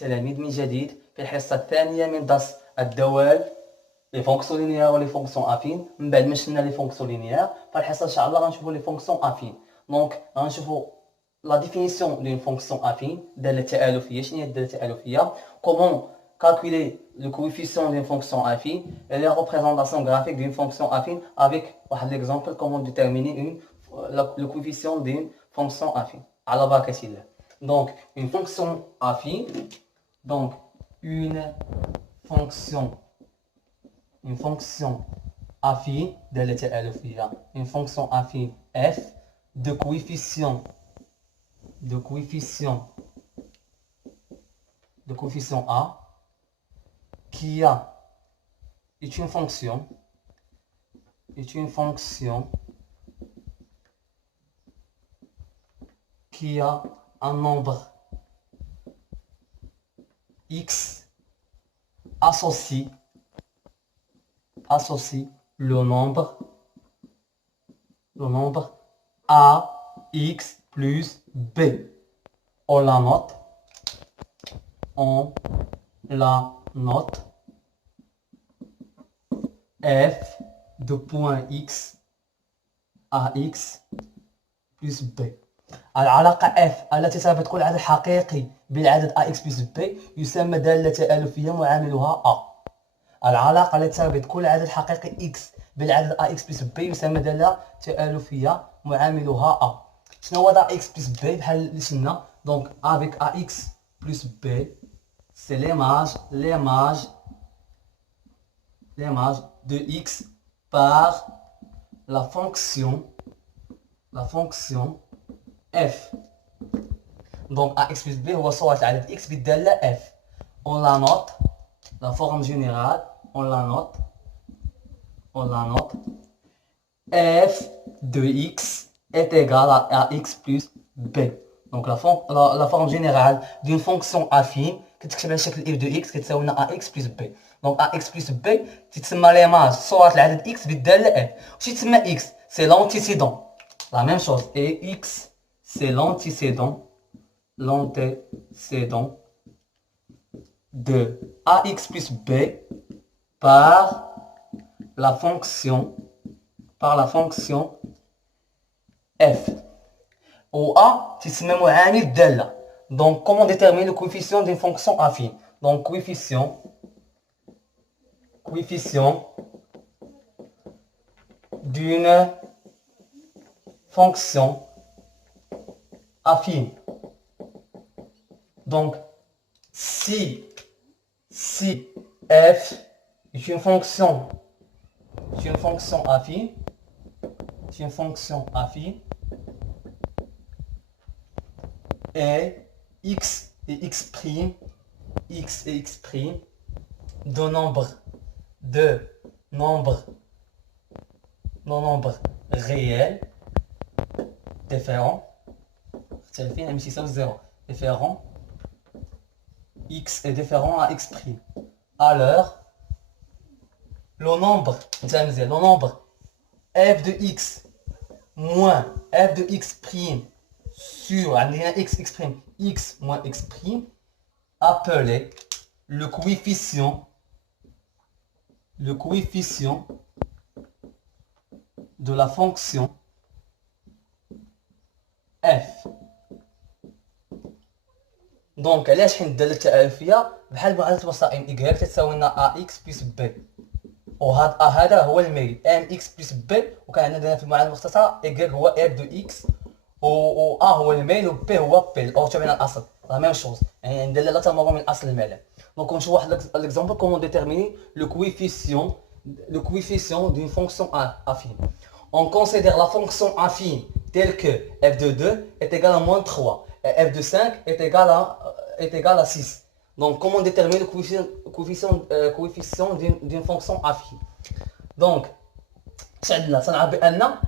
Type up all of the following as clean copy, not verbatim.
التلاميذ من جديد في الحصة الثانية من درس الدوال لي فونكسيون لينيير ولي فونكسيون افين. من بعد ما شفنا لي فونكسيون لينيير فالحصة ان شاء الله غنشوفوا لي فونكسيون افين. دونك غنشوفوا لا ديفينيسيون دون فونكسيون افين، الدالة التآلفية. شنو هي الدالة التآلفية؟ كومون calculer le coefficient d'une fonction affine et la représentation graphique d'une fonction affine avec l'exemple comment déterminer le coefficient d'une fonction affine. على بركة الله. Donc une fonction affine, donc une fonction affine دالة تآلفية، une fonction affine f de coefficient a qui est une fonction qui a un nombre x associe le nombre ax plus b. On la note f de point x ax plus b. العلاقة f التي تربط كل عدد حقيقي بالعدد ax plus b يسمى دالة تآلفية معاملها a. العلاقة التي تربط كل عدد حقيقي x بالعدد ax plus b يسمى دالة تآلفية معاملها a. شنو هو ax plus b؟ بحال اللي شفنا. Donc avec ax plus b c'est l'image de x par la fonction f. Donc ax plus b هو صورة العدد x بالدالة f. On la note, la forme générale, on la note f de x est égal à x plus b. Donc la forme générale d'une fonction affine كتكتب على شكل f de x كتساوي لنا ax plus b. Donc ax plus b تتسمى ليماج صورة العدد x بالدالة f. واش تسمى x؟ c'est l'antécédent. La même chose. Et x c'est l'antécédent de ax plus b par la fonction f. Ou a تسمى معامل الدالة. Donc comment déterminer le coefficient d'une fonction affine? Donc coefficient d'une fonction affine. Donc si f est une fonction affine, et x et x' de nombres réels différents, x est différent à x'. Alors le nombre f de x moins f de x' sur x moins x' appelé le coefficient de la fonction f. دونك علاش حين الدالة التآلفية بحال معادلة وسائم y تساوي لنا ax plus b، وهذا هو الميل mx plus b، وكان عندنا في المعادلة المختصرة y هو f de x و a هو الميل و b هو p الأوتو من الأصل. لا ميم شوز، يعني الدالة لا تمر من الأصل للمعلم. دونك نشوف واحد l'exemple comment déterminer le coefficient d'une fonction affine. On considère la fonction affine telle que f de 2 est égal à moins 3 et f de 5 est égal à 6. Donc comment déterminer le coefficient d'une fonction affine? Donc سنعرف بأن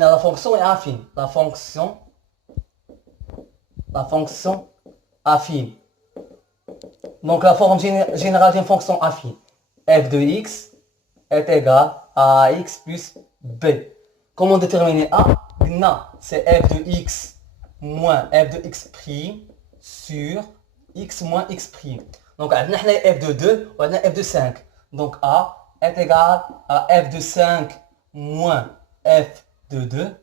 la fonction est affine. La fonction affine. Donc la forme générale d'une fonction affine, f de x est égal à ax plus b. Comment déterminer a? C'est f de x moins f de x' sur x moins x prime. Donc, on a f de 2 ou f de 5. Donc, a est égal à f de 5 moins f de 2.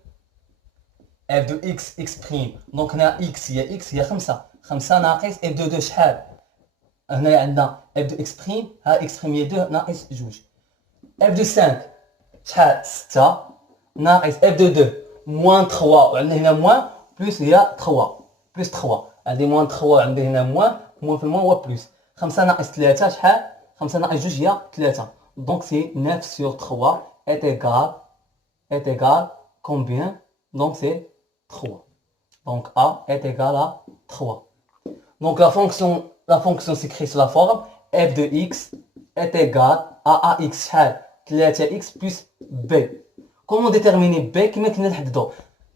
f de x, x prime. Donc, on a x, il y a x, il y a 5. 5 ناقص f de 2 شحال؟ هنا عندنا f de x prime, ها x prime هي 2 ناقص 2. f de 5 شحال؟ 6 ناقص f de 2 moins 3 وعندنا هنا moins plus هي 3 plus 3 عندي moins 3 وعندي هنا moins في الموان هو plus. 5 ناقص 3 شحال؟ 5 ناقص 2 هي 3. Donc c'est 9 sur 3 est égal combien? Donc c'est 3. Donc A est égal à 3. Donc la fonction s'écrit sous la forme f de x est égal à ax شحال 3x plus b. Comment déterminer b كما كنا نحددو؟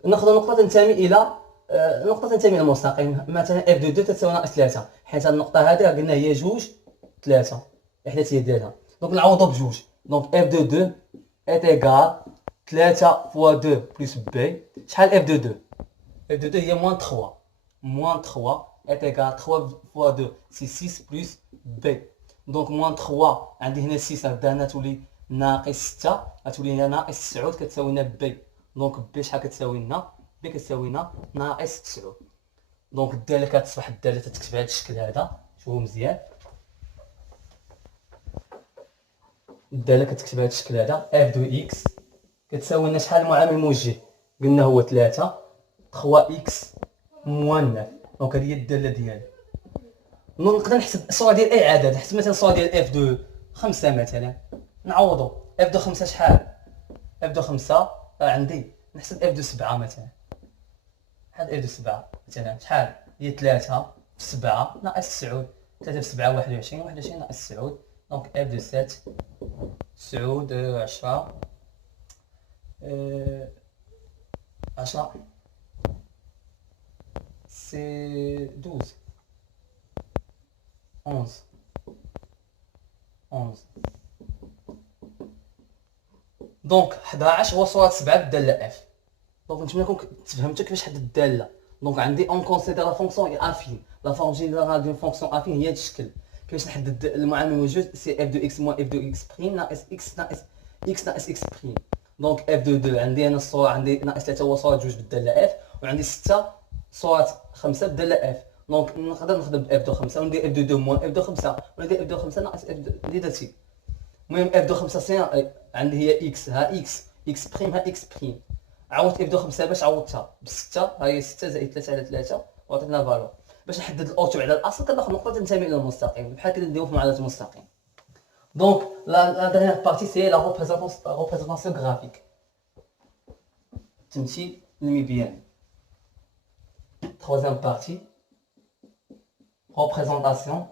ناخذ نقطة تنتمي إلى المستقيم. مثلا f de 2 تساوي ناقص 3 حيت هاد النقطة هادي قلنا هي 2 3 إحداثية ديالها. دونك نعوضو بجوج. دونك f de 2 est égal 3 fois 2 plus b شحال f de 2 f de 2 هي moins 3 est égal 3 fois 2 c'est 6 plus b. donc moins 3 عندي هنا 6 غدا هنا تولي ناقص 6 غتولي هنا ناقص 9 كتساوي لنا b. دونك b شحال كتساوي لنا؟ b كتساوي لنا ناقص 9. دونك الداله كتصبح الداله تتكتب بهذا الشكل هذا. شوفوا مزيان الداله كتكتب بهذا الشكل هذا f دو x كتساوي لنا شحال المعامل الموجه؟ قلنا هو 3 3x moins 9. دونك هذه هي الداله ديالي. نقدر نحسب الصوره ديال اي عدد. نحسب مثلا الصوره ديال f دو 5 مثلا نعوضو f دو 5 شحال؟ f دو 5 عندي نحسب f دو 7 مثلا. شحال f دو 7 مثلا شحال؟ هي 3 في 7 ناقص 9. 3 في 7 21 21 ناقص 9. دونك f دو 7 9 10 10 c'est 12 11 دونك 11 هو صورة 7 بالدالة اف. دونك نتمنى نكون تفهمتوا كيفاش حدد الدالة. دونك عندي اون كونسيدير لا فونكسيون اي افين. لا فورم جينيرال دون فونكسيون افين هي هاد الشكل. كيفاش نحدد المعامل الموجود؟ سي اف دو اكس موان اف دو اكس بريم ناقص اكس ناقص اكس بريم. دونك اف دو 2 عندي انا الصورة عندي ناقص 3 هو صورة 2 بالدالة اف وعندي 6 صورة 5 بالدالة اف. دونك نقدر نخدم اف دو 5 وندير اف دو 2 موان اف دو 5 وندير اف دو 5 ناقص اف دو درتي. المهم اف دو 5 سي عندي هي اكس ها اكس بريم ها اكس بريم. عوضت اف دو 5 باش عوضتها ب 6 ها هي 6 زائد 3 على 3 وعطيتنا فالور. باش نحدد الاوتو على الاصل كناخذ نقطة تنتمي الى المستقيم بحال كنديرو في معادلة المستقيم. دونك لا dernière partie c'est la représentation graphique. تمثيل المبيان. Troisième partie, représentation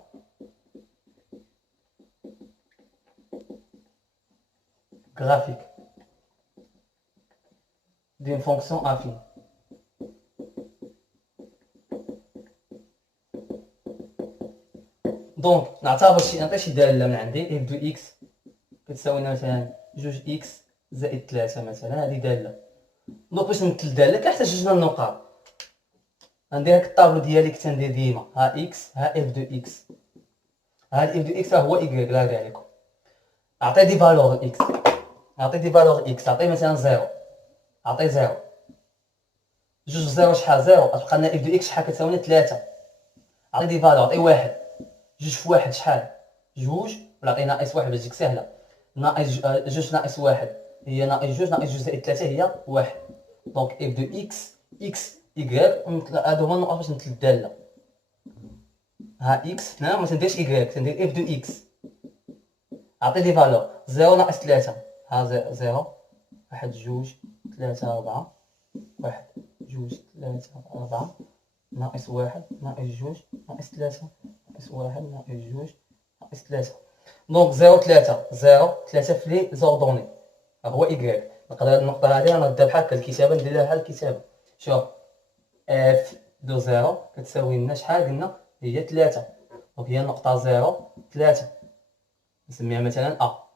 graphique d'une fonction affine. دونك نعطي شي داله من عندي اف دو اكس كتساوي لنا مثلا 2 اكس زائد 3 مثلا. هذه داله. دونك باش نمثل داله كنحتاج جوج النقاط. غندير هاك الطابلو ديالي كنت ندير ديما ها اكس ها اف دو اكس. هاد اف دو اكس هو ايكغيك لا هذا عليكم. اعطي دي فالور اكس اعطي مثلا 0 اعطي 0 جوج زيرو شحال؟ 0 غتبقى لنا اف دو اكس شحال كتساوي لنا 3. اعطي دي فالور اعطي 1 جوج في 1 شحال؟ جوج ولا عطي ناقص 1 باش تجيك سهله. ناقص جوج ناقص 1 هي ناقص جوج زائد 3 هي 1. دونك اف دو اكس ايكغيك هادو هما النقط باش نمثل الداله. ها اكس هنا ما تنديرش ايكغيك تندير اف دو اكس. اعطي دي فالور 0 ناقص 3 ها 0 1 2 3 4 1 2 3 4 ناقص 1 ناقص 2 ناقص 3 ناقص 1 ناقص 2 ناقص 3. دونك 0 3 0 3 في لي زوردوني هو ايكغيك. نقدر هاد النقطة هادي غندير بحال هكا الكتابة نديرها بحال الكتابة. شوف اف دو 0 كتساوي لنا شحال قلنا؟ هي 3. دونك هي النقطة 0 3 نسميها مثلا ا.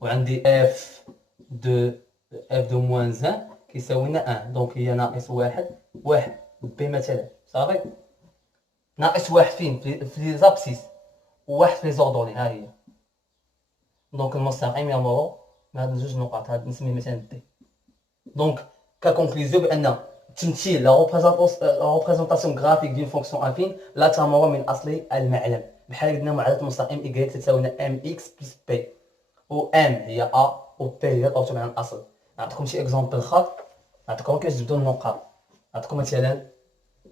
وعندي اف دو موان 1 كيساوي لنا 1. دونك هي ناقص 1 بي مثلا صافي. ناقص واحد فين في لي زابسيس وواحد في لي زوردوني، ها هي. دونك المستقيم يمر من هاد جوج نقاط، هاد نسميه مثلا دي. دونك ككونكلوزيون بان تمثيل لا ريبريزونطاسيون غرافيك ديال فونكسيون افين لا تمر من اصل المعلم. بحال قلنا معادله المستقيم y تساوي ام اكس بلس بي، و ام هي ا و بي هي الاورتو عن الاصل. نعطيكم شي اكزومبل اخر، نعطيكم كيفاش تبداو النقاط. نعطيكم مثلا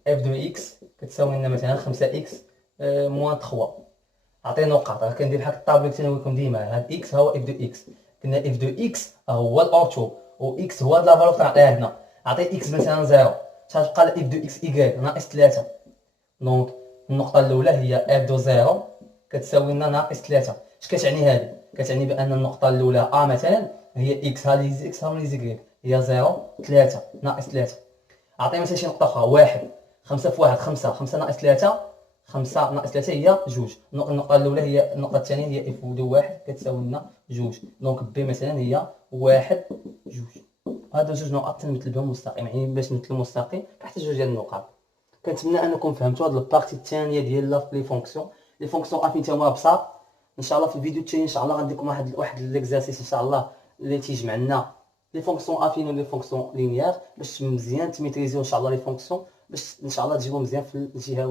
اف دو اكس كتساوي لنا مثلا 5 اكس موان 3. عطيني نقاط، راه كندير بحال الطابلو تناولكم ديما. هاد اكس هو اف دو اكس، قلنا اف دو اكس هو الاورتو، و اكس هو هاد لا فالور طلعناها هنا. عطي اكس مثلا 0، تتبقى اف دو اكس ايكال ناقص 3. دونك النقطه الاولى هي اف دو 0 كتساوي لنا ناقص 3. اش كتعني هادي؟ كتعني بان النقطه الاولى ا مثلا هي اكس، ها لي اكس ها لي زيكغيك هي 0 3 ناقص 3. عطيني مثلا شي نقطه اخرى، 1 5 في 1 5 5 ناقص 3 5 ناقص 3 هي 2. النقطه الاولى هي النقطه الثانيه هي اف دو 1 كتساوي لنا 2. دونك بي مثلا هي 1 2. هادو جوج نقط تنمثل بهم مستقيم، يعني باش نمثلو مستقيم كنحتاج جوج ديال النقاط. كنتمنى انكم فهمتوا هاد البارتي الثانيه ديال لي فونكسيون. لي فونكسيون افين تاهما بساط. ان شاء الله في الفيديو الثاني ان شاء الله غنديكم واحد ليكزارسيس ان شاء الله اللي تيجمع لنا لي فونكسيون افين و لي فونكسيون لينيير باش مزيان تميتريزيو ان شاء الله لي فونكسيون، باش ان شاء الله تجيبو مزيان في الجهه